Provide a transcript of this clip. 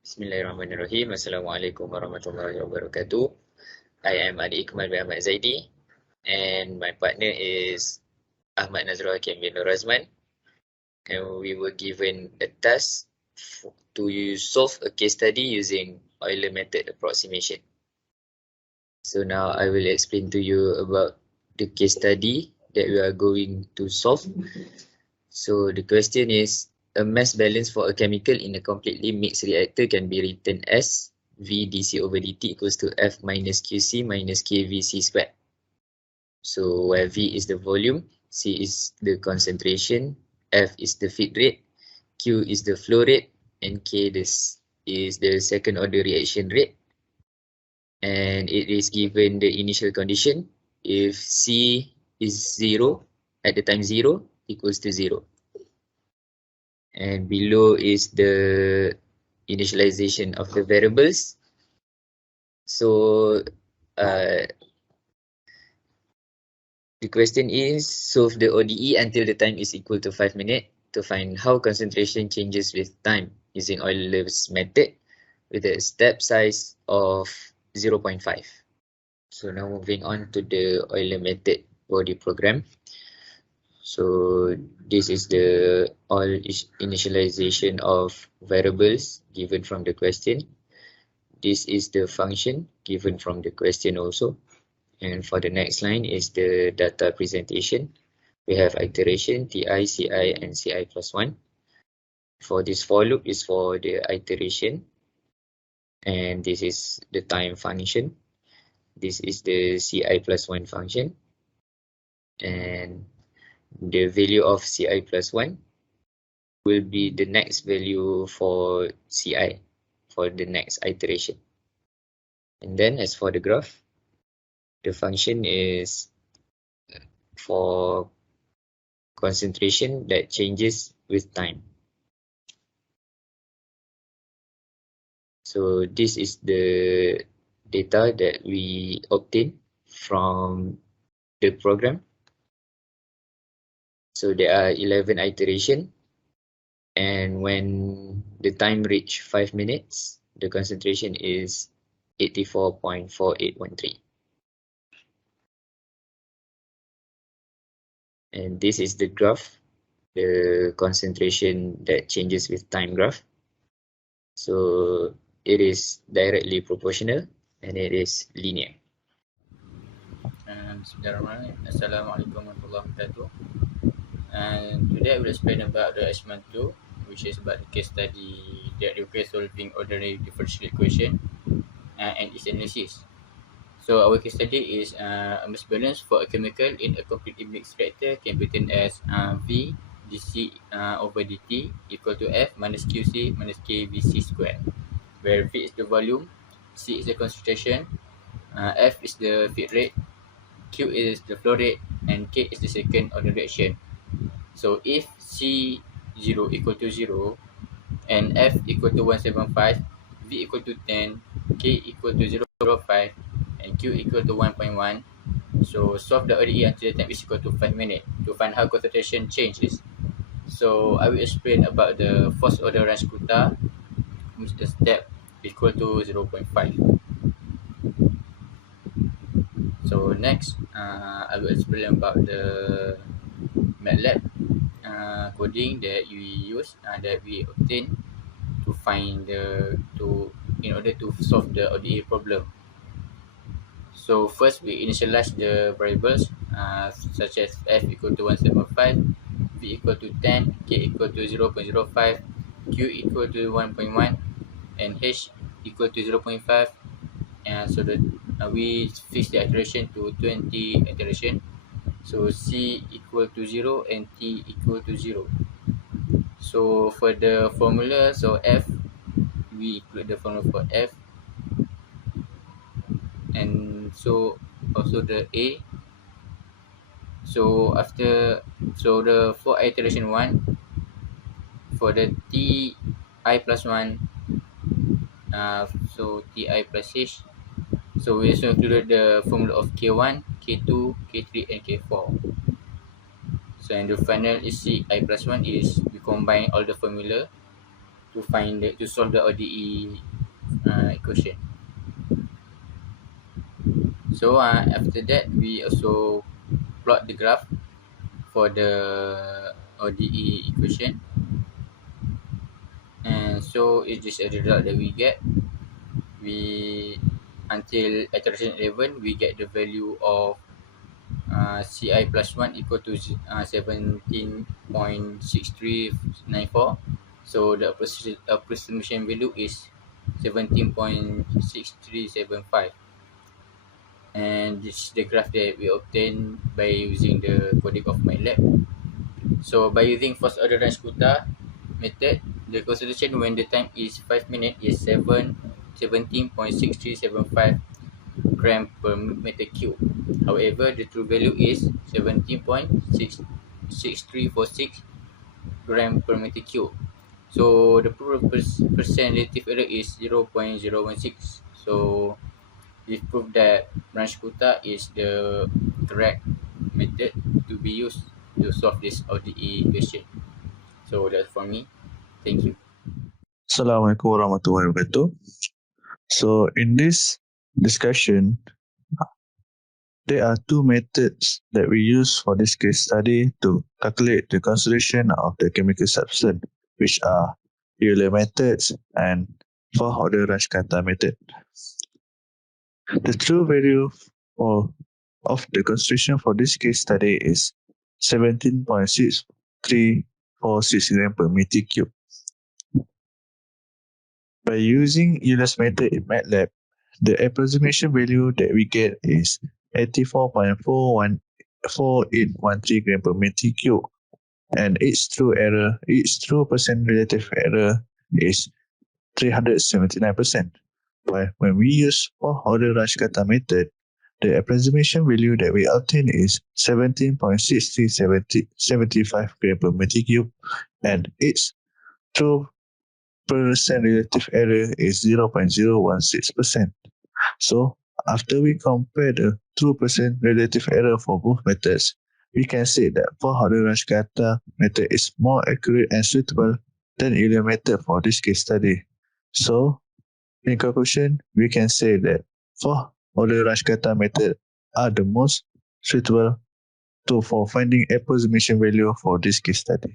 Bismillahirrahmanirrahim. Assalamualaikum warahmatullahi wabarakatuh. I am IQMAL bin Ahmad ZAIDEE, and my partner is Ahmad NAZRULHAKIM bin NORAZMAN, and we were given a task to solve a case study using Euler method approximation. So now I will explain to you about the case study that we are going to solve. So the question is, a mass balance for a chemical in a completely mixed reactor can be written as V dC over dt equals to F minus QC minus KVC squared. So where V is the volume, C is the concentration, F is the feed rate, Q is the flow rate, and K is the second order reaction rate. And it is given the initial condition. If C is 0 at the time 0 equals to 0. And below is the initialization of the variables. So the question is, solve the ODE until the time is equal to 5 minutes to find how concentration changes with time using Euler's method with a step size of 0.5. So now moving on to the Euler method body program. So this is the all initialization of variables given from the question. This is the function given from the question also. And for the next line is the data presentation. We have iteration, Ti, Ci, and Ci plus 1. For this for loop is for the iteration. And this is the time function. This is the Ci plus 1 function. And the value of Ci plus 1 will be the next value for Ci for the next iteration. And then as for the graph, the function is for concentration that changes with time. So this is the data that we obtain from the program. So there are 11 iterations, and when the time reach 5 minutes, the concentration is 84.4813. And this is the graph, the concentration that changes with time graph. So it is directly proportional and it is linear. Bismillahirrahmanirrahim. Assalamualaikum warahmatullahi wabarakatuh. And today I will explain about the assignment 2, which is about the case study that requires solving ordinary differential equation and its analysis. So our case study is a mass balance for a chemical in a completely mixed reactor can be written as V dC over dt equal to F minus QC minus KVC squared, where V is the volume, C is the concentration, F is the feed rate, Q is the flow rate, and K is the second order reaction. So if C0 equal to 0 and F equal to 175, V equal to 10, K equal to 0.05, and Q equal to 1.1, so solve the ODE until the time is equal to 5 minutes to find how concentration changes. So I will explain about the first order RUNGE-KUTTA, which the step equal to 0.5. So next, I will explain about the Matlab coding that we use that we obtain to find in order to solve the ODE problem. So first we initialize the variables such as F equal to 175, V equal to 10, K equal to 0.05, Q equal to 1.1, and H equal to 0.5. And so that we fix the iteration to 20 iteration. So C equal to 0 and T equal to 0. So for the formula, so F, we include the formula for F, and so also the A. So after, so the for iteration 1, for the Ti plus 1, so Ti plus H, so we also included the formula of K1, K2, K3, and K4. and the final is CI plus 1 is we combine all the formula to solve the ODE equation. So after that, we also plot the graph for the ODE equation, and so it is a result that we get. We until iteration 11, we get the value of CI plus 1 equal to 17.6394. So the approximation value is 17.6375. And this is the graph that we obtained by using the codec of Matlab. So by using first order RUNGE-KUTTA method, the concentration when the time is 5 minutes is 17.6375 gram per meter cube. However, the true value is 17.6346 gram per meter cube. So the percent relative error is 0.016. So we prove that RUNGE-KUTTA is the correct method to be used to solve this ODE equation. So that's for me. Thank you. Assalamualaikum warahmatullahi wabarakatuh. So in this discussion, there are two methods that we use for this case study to calculate the concentration of the chemical substance, which are EULER methods and fourth-order RUNGE-KUTTA method. The true value of the concentration for this case study is 17.6346 gram per meter cube. By using EULER's method in Matlab, the approximation value that we get is 84.4813 gram per meter cube, and its true percent relative error is 379%. While when we use fourth-order RUNGE-KUTTA method, the approximation value that we obtain is 17.6375 gram per meter cube, and its true percent relative error is 0.016%. So after we compare the true percent relative error for both methods, we can say that fourth-order RUNGE-KUTTA method is more accurate and suitable than EULER method for this case study. So in conclusion, we can say that fourth-order RUNGE-KUTTA method are the most suitable for finding approximation value for this case study.